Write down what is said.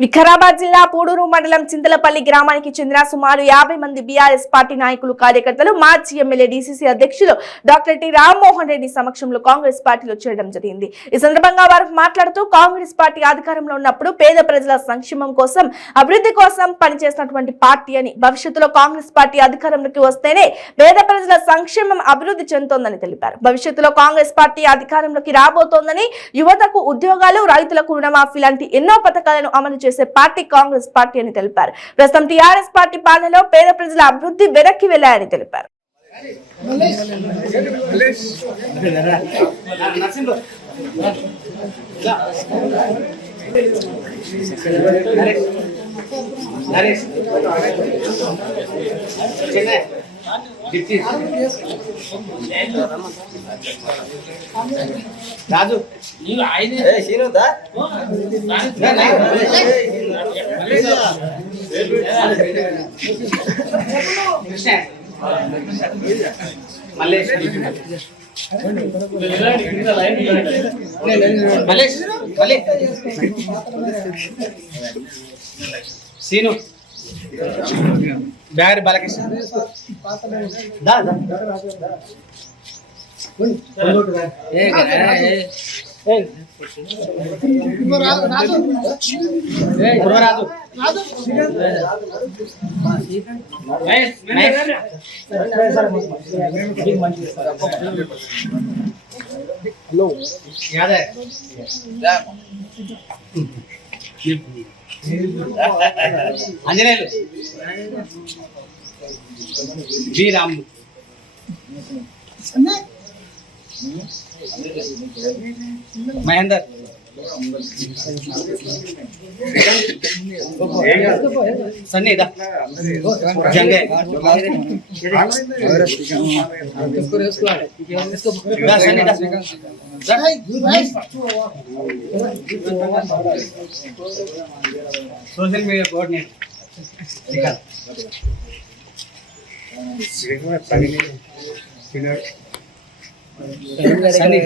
వికారాబాద్ జిల్లా పూడూరు మండలం చింతలపల్లి గ్రామానికి చెందిన సుమారు 50 మంది బీఆర్ఎస్ పార్టీ నాయకులు కార్యకర్తలు మాజీ ఎమ్మెల్యే డీసీసీ అధ్యక్షులు డాక్టర్ టి రామ్మోహన్ రెడ్డి సమక్షంలో కాంగ్రెస్ పార్టీలో చేరడం జరిగింది। ఈ సందర్భంగా వారు మాట్లాడుతూ కాంగ్రెస్ పార్టీ అధికారంలో ఉన్నప్పుడు పేద ప్రజల సంక్షేమం కోసం అభివృద్ధి కోసం పనిచేసినటువంటి పార్టీ అని, భవిష్యత్తులో కాంగ్రెస్ పార్టీ అధికారంలోకి వస్తేనే పేద ప్రజల సంక్షేమం అభివృద్ధి చెందుతోందని తెలిపారు। భవిష్యత్తులో కాంగ్రెస్ పార్టీ అధికారంలోకి రాబోతోందని, యువతకు ఉద్యోగాలు, రైతులకు రుణమాఫీ లాంటి ఎన్నో పథకాలను అమలు చేసే పార్టీ కాంగ్రెస్ పార్టీ అని తెలిపారు। ప్రస్తుతం టీఆర్ఎస్ పార్టీ పాలనలో పేద ప్రజల అభివృద్ధి వెనక్కి వెళ్లాయని తెలిపారు। Raju Mallesh Seenu Byagari Balakrishna Anjaneyulu B Ramu Mahender Sunny Jange social media coordinator Sunny